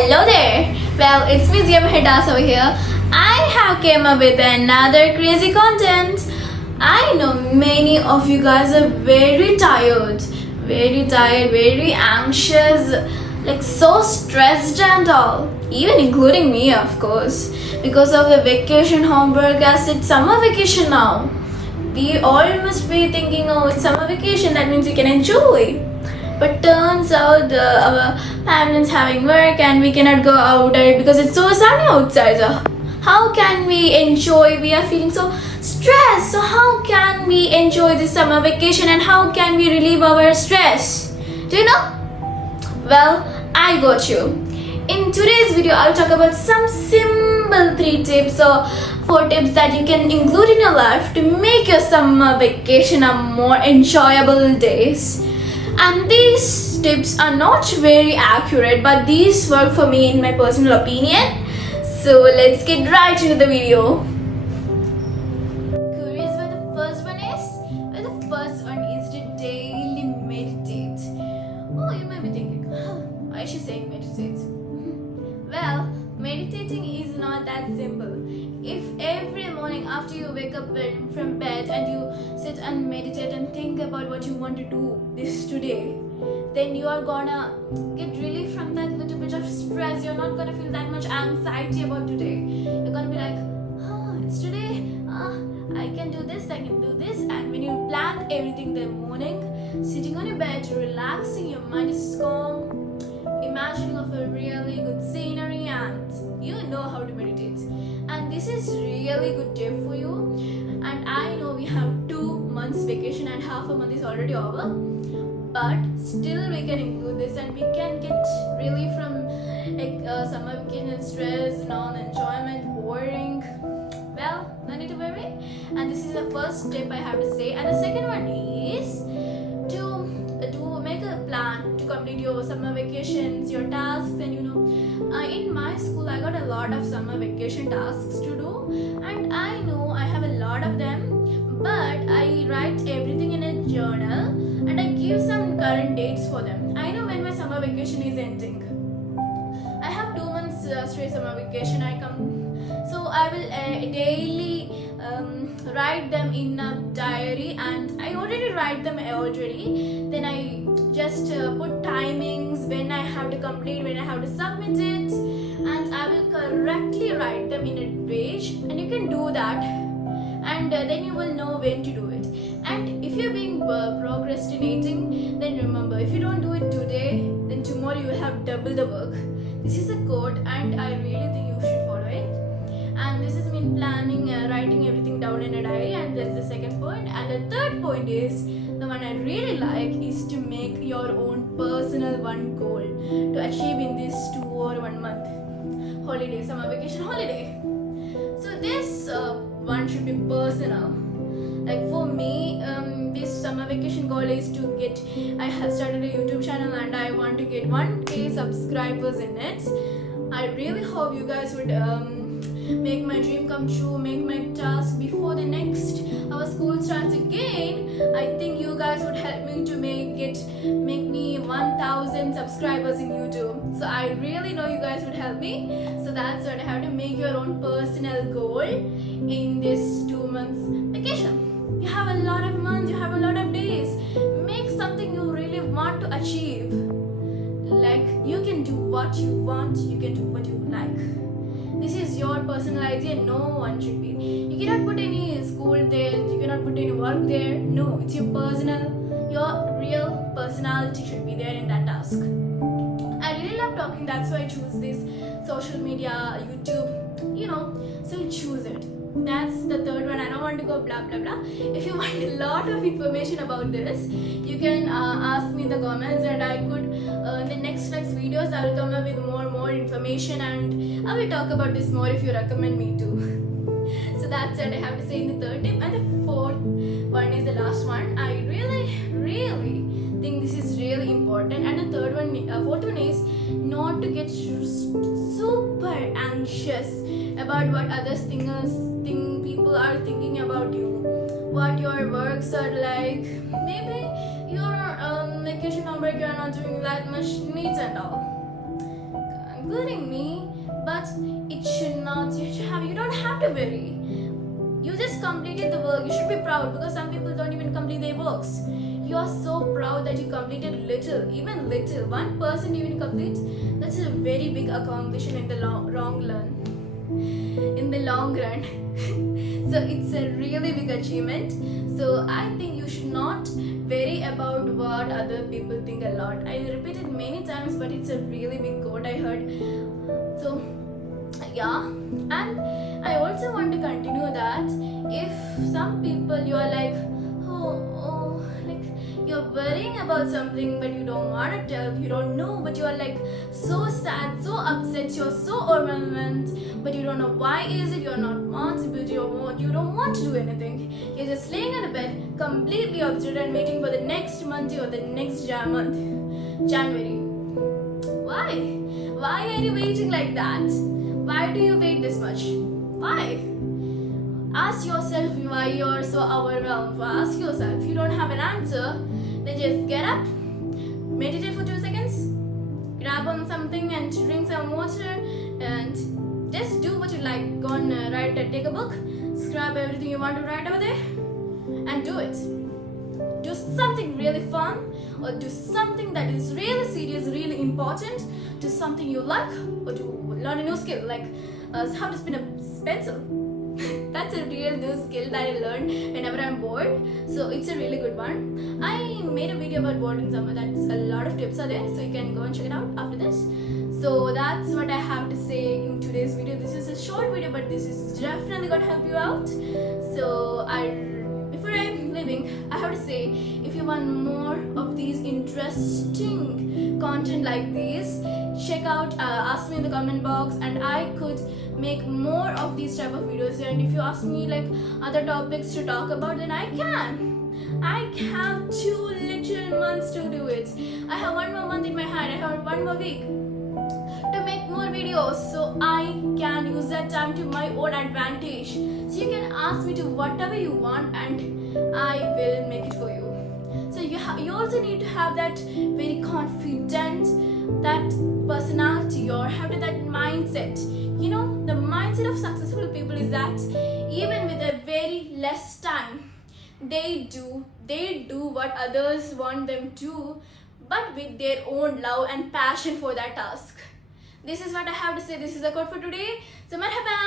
Hello there! Well, it's me Zia Mahidas over here. I have came up with another crazy content. I know many of you guys are very tired, very anxious, like so stressed and all. Even including me, of course, because of the vacation homework as it's summer vacation now. We all must be thinking, oh, it's summer vacation, that means we can enjoy. But turns out our parents having work and we cannot go out there because it's so sunny outside. So how can we enjoy? We are feeling so stressed. So how can we enjoy this summer vacation and how can we relieve our stress? Do you know? Well, I got you. In today's video, I'll talk about some simple 3 tips or 4 tips that you can include in your life to make your summer vacation a more enjoyable days. And these tips are not very accurate, but these work for me in my personal opinion. So let's get right into the video. Curious what the first one is? Well, the first one is to daily meditate. Oh, you might be thinking, why is she saying meditate? Well, meditating is not that simple. If every morning after you wake up from bed and you sit and meditate and think about what you want to do this today, then you are gonna get relief from that little bit of stress. You're not gonna feel that much anxiety about today. You're gonna be like, oh, it's today. I can do this, I can do this. And when you plan everything the morning, sitting on your bed, relaxing, your mind is calm, imagining of a really good scenery, and you know how to meditate. And this is really good tip for you. And I know we have 2 months vacation and half a month is already over, but still we can include this and we can get relief from summer vacation stress, non-enjoyment, boring. Well, no need to worry. And this is the first tip I have to say. And the second one is to make a plan to complete your summer vacations, your tasks. And in my school I got a lot of summer vacation tasks to do, and I know I have a lot of them, but I write everything in a journal and I give some current dates for them. I know when my summer vacation is ending. I have 2 months straight summer vacation. So I will daily write them in a diary, and I already write them already. Then I just put timings when I have to complete, when I have to submit it, and I will correctly write them in a page. And you can do that, and then you will know when to do it. And if you're being procrastinating, then remember, if you don't do it today, then tomorrow you will have double the work. This is a quote, and I really think you should follow it. And this is me planning, writing everything down in a diary. And there is the second point. And the third point is the one I really like, is to make your own personal one goal to achieve in this 2 or 1 month holiday, summer vacation holiday. So this one should be personal. Like for me, this summer vacation goal is to get, I have started a YouTube channel and I want to get 1K subscribers in it. I really hope you guys would make my dream come true, make my task before the next our school starts again. I think you guys would help me to make me 1,000 subscribers in YouTube. So I really know you guys would help me. So that's what I have to make your own personal goal in this 2 months vacation. You have a lot of months, you have a lot of days. Make something you really want to achieve. Like, you can do what you want, you can do what you like. This is your personal idea, no one should be. You cannot put any school there, you cannot put any work there. No, it's your your real personality should be there in that task. I really love talking, that's why I choose this social media, YouTube, so choose it. That's the third one. I don't want to go blah blah blah. If you want a lot of information about this, you can ask me in the comments, and I could in the next videos I will come up with more information, and I will talk about this more if you recommend me to. So that's what I have to say in the third tip. And the fourth one is the last one. I really think this is really important. And the fourth one is not to get super anxious about what others people are thinking about you, what your works are like. Maybe your vacation homework, you are not doing that much needs and all. including me, but it should not. You don't have to worry. You just completed the work. You should be proud because some people don't even complete their works. You are so proud that you completed little, even little. 1% you even complete. That's a very big accomplishment in the long run. In the long run. So it's a really big achievement. So I think you should not worry about what other people think a lot. I repeat it many times, but it's a really big quote I heard. So yeah, and I also want to continue that if some people you are like, like you're worrying about something but you don't want to tell, you don't know, but you are like so sad, so upset, you're so overwhelmed, but you don't know why is it, you're not responsible, you don't want to do anything. You're just laying on the bed, completely upset and waiting for the next month or the next month, January. Why are you waiting like that? Why do you wait this much? Why? Ask yourself why you're so overwhelmed. Ask yourself. If you don't have an answer, then just get up, meditate for 2 seconds, grab on something and drink some water, and just do what you like. Go on, take a book, scrap everything you want to write over there, and do it. Do something really fun, or do something that is really serious, really important. Do something you like, or to learn a new skill like how to spin a pencil. That's a real new skill that I learned whenever I'm bored. So it's a really good one. I made a video about boredom summer. That's a lot of tips are there, so you can go and check it out after this. So that's what I have to say in today's video. This is a short video, but this is definitely gonna help you out. So before I'm leaving, I have to say, if you want more of these interesting content like this, check out, ask me in the comment box, and I could make more of these type of videos. And if you ask me like other topics to talk about, then I can. I have 2 little months to do it. I have 1 more month in my hand. I have 1 more week to make more videos, so I can use that time to my own advantage. So you can ask me to whatever you want, and I will make it for you. So you also need to have that very confident, that personality, or have that mindset. You know, the mindset of successful people is that even with a very less time, they do what others want them to, but with their own love and passion for that task. This is what I have to say. This is the quote for today. So marhaba.